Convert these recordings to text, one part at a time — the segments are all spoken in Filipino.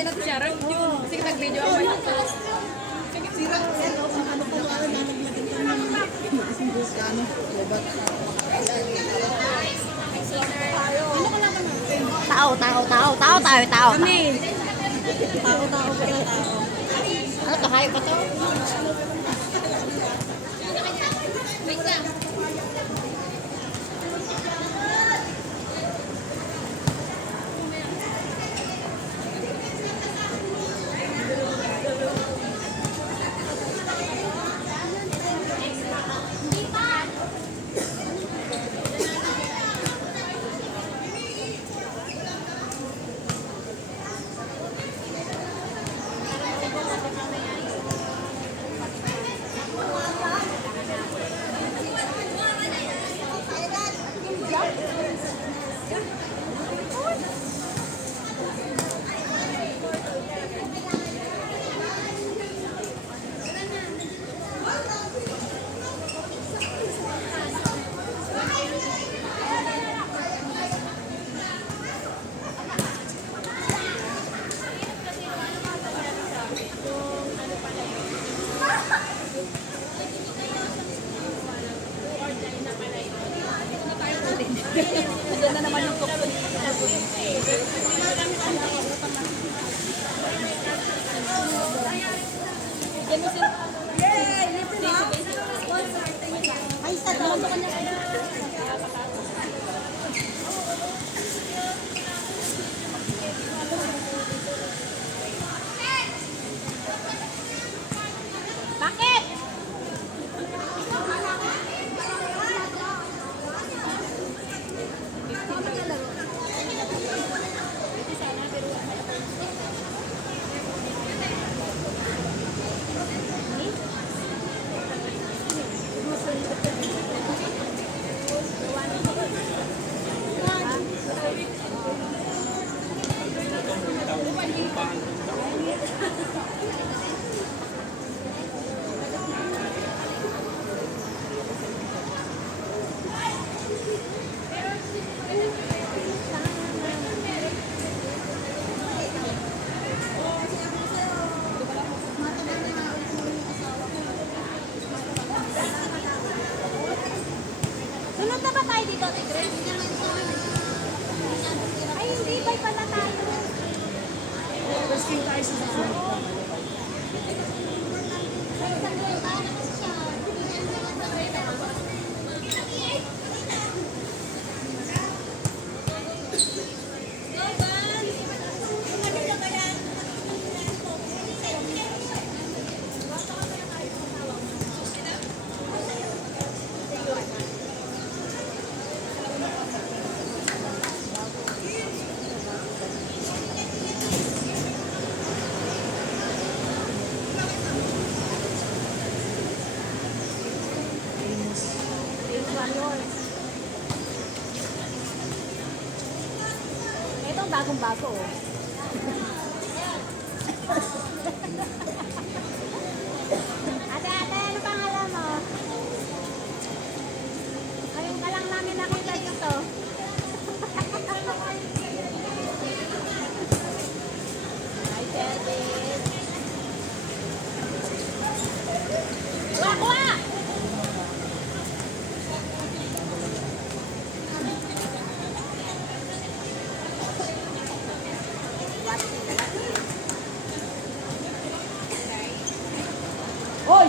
din natin siya. Sige, nag-video ako. Sira. Ano pa wala nalaglagan ka ng ano? Lebat. Ano ka lang naman? Tao tayo. Kami. Tao kaya tao. Ano to? Hayop pa to? Diyan na naman yung tukto. Diyan mo siya. Ay, sa doon. Bakit? Sunod na ba tayo dito, Tigres? Ay, hindi. Bay pala tayo. Rescue tayo sa sasakyan. Ay, saan doon tayo? Ito bagong-bago oh. Ate, ano pangalan mo? Ngayon ka lang namin nakita dito. Hi, Kelvin. Kuha! Hoy!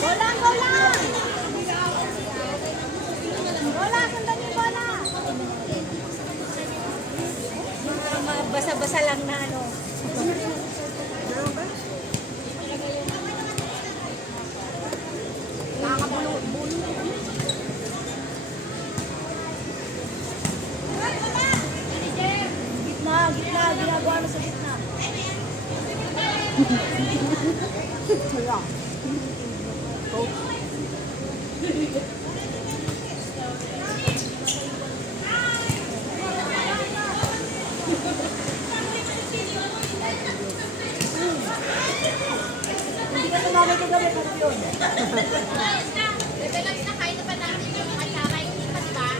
Bola! Bola, sundan niyo bola! Basa-basa lang na ano. Nakakabulo-bulo. Gitna, ginagawa mo sa gitna. Wala. Go. Bebe lang nakain na pa natin yung atsara yung iba, di ba?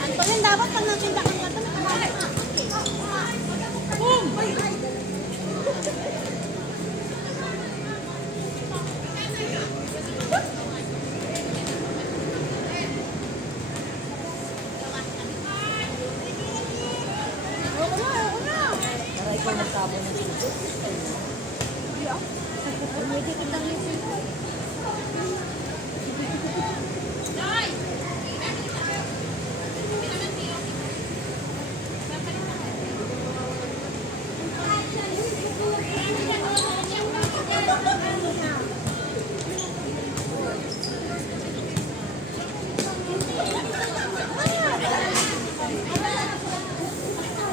Antonin, dapat pag nagsinda ka nga ito, nakakain ka. Boom! Para ikaw nagtabo ng sito. Pwede kitang isin.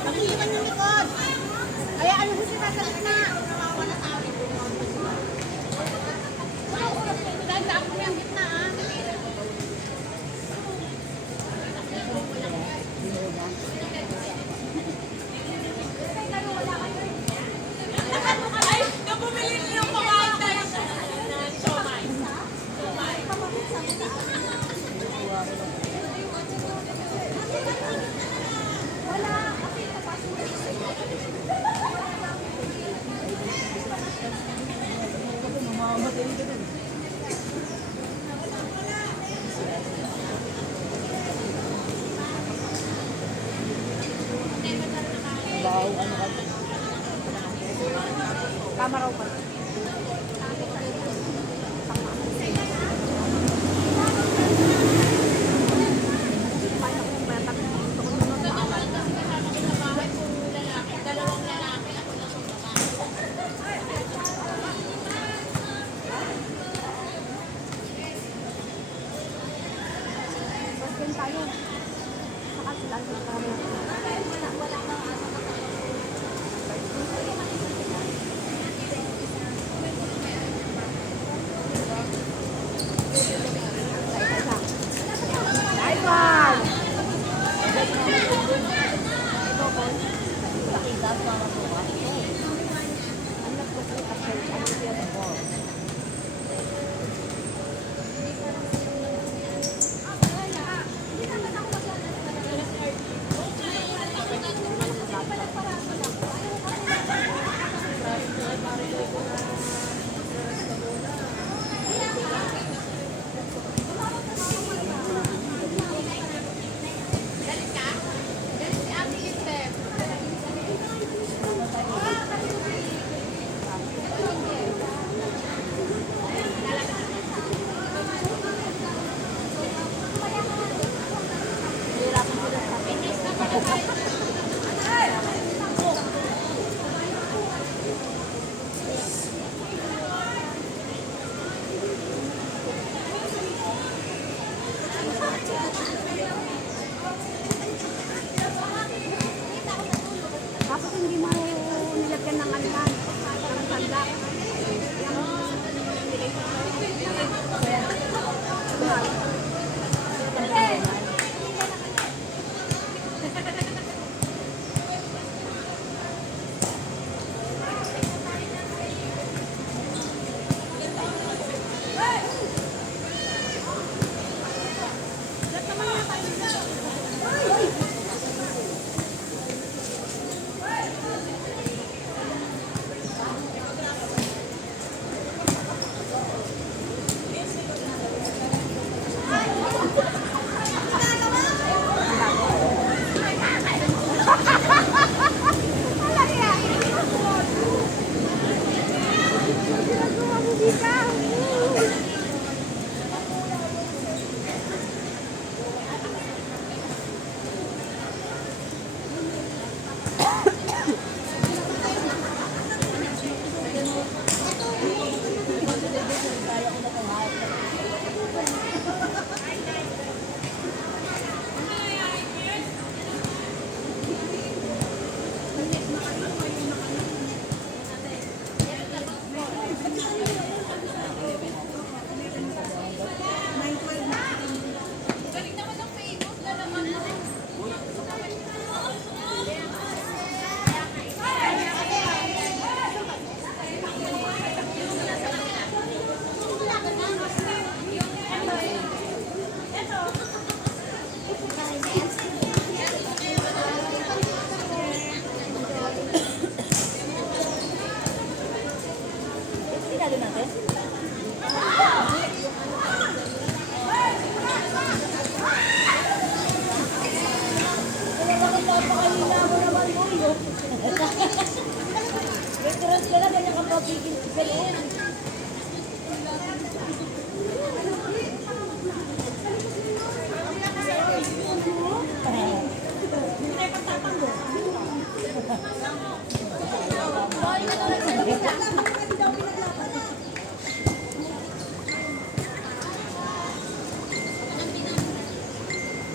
Nakikiman yung likod. Kaya ano gusto na sa gitna? Nawawala sa akin. Ganda ako yung gitna ah. Ay, napumili niyo yung pakain tayo sa siomay. Mamamatay ka din. Bahaw ano ka. Tama raw pa. Dalawang lalaki, ako lang ang babae. Bas din tayo. Saka sila ang kami. Nice one! Ito po. Pakita para po ako. Anak ko po kasi ano siya po. Galit ka? Galit si Ate Estef. Tapos hindi mo nilagyan ng aliman. Ng sanda.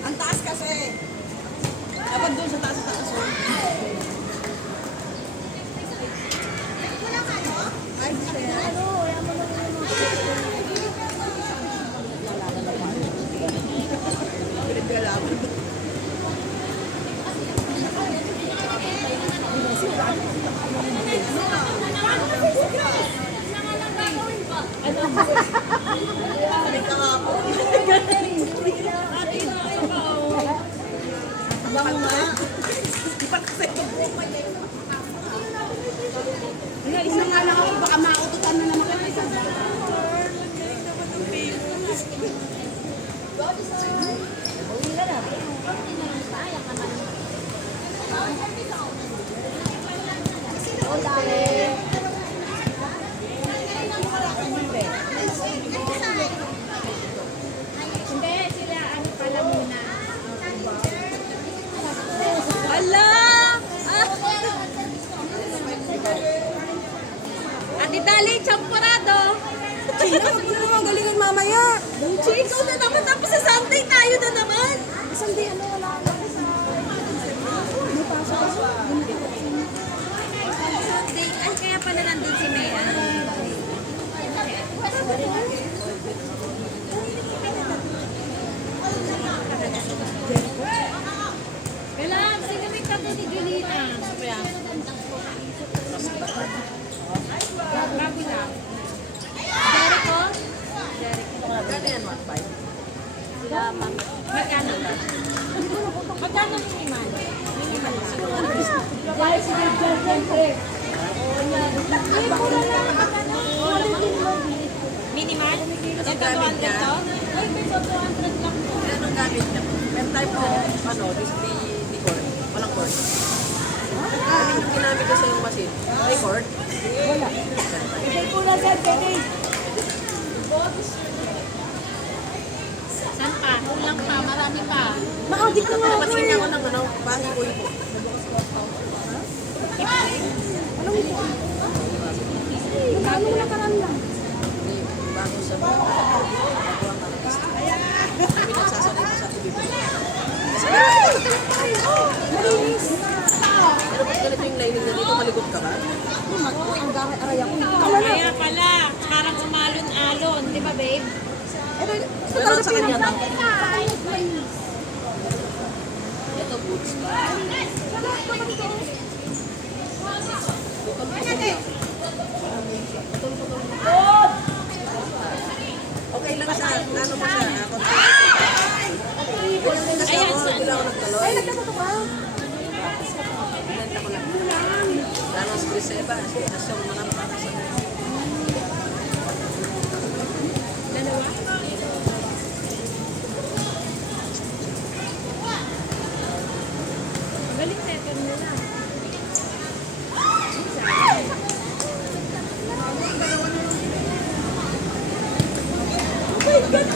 Ang taas kasi. Dapat doon sa taas. Ay, siya. Pinagkalaban. May kahapon. Baka nga. Isa nga lang ako, baka maututan na naman kayo. Hindi, sila ano pala muna. Ala! Ate Dali, champurado! Chino, huwag mo na naman galingan mamaya. Ikaw na naman, tapos sa Sunday tayo na naman! Sunday, ano, wala ako. May pasok ako. Sunday, ay kaya pala nandun si Mea. Kailangan, sino may kato ni Julina? Bago lang. Jericho? Gano'n yan, 1.5. Sila pang... Magkano ba? Magkano minimal? Minimal lang. Minimal? Ang gamit niya. Ay, may 200 lang po. Yan ang gamit niya. May type of, di cord. Walang cord. Yung ginamit ko sa yung machine. May cord. Wala. Saan pa? Kulang pa, marami pa. Makaudi ka nga. Napatingin niya ako ng bahay ko yung Bago lang karam lang. bago sa bago ang artista. Pinagsasanay ko sa TV. Pero ba't ganito yung lining na dito? Malikot ka ba? Kaya pala, parang umalon-alon. Di ba, babe? Pero sa kanya lang. Ito boots ba? Okay lang sa ano mo siya? Kasi Ayan, ako, saan? hindi lang ako nagtuloy. Ay, nagkatuto ka? Binenta ko lang. Lalo sa Griseba. Kasi yung mga nakakasan. Galing second nila.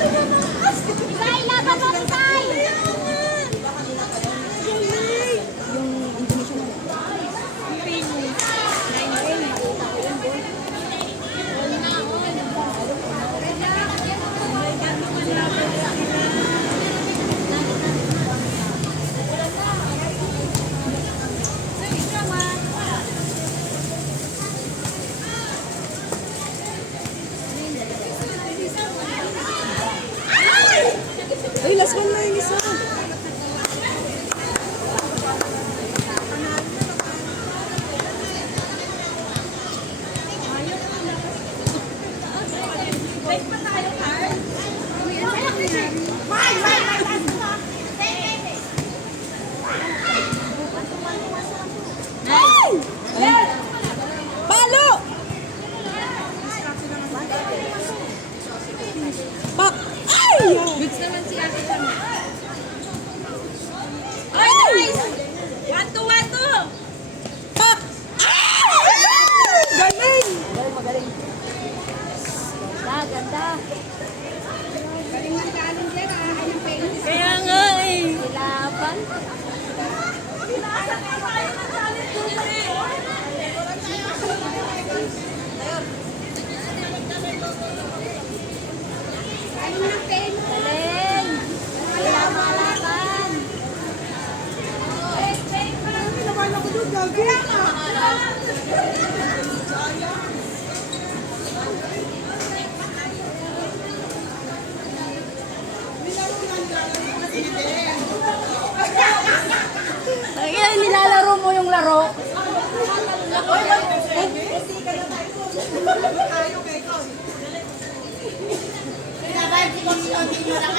Isay, laban mo, Isay! Ay, nilalaro mo yung laro. Sabay,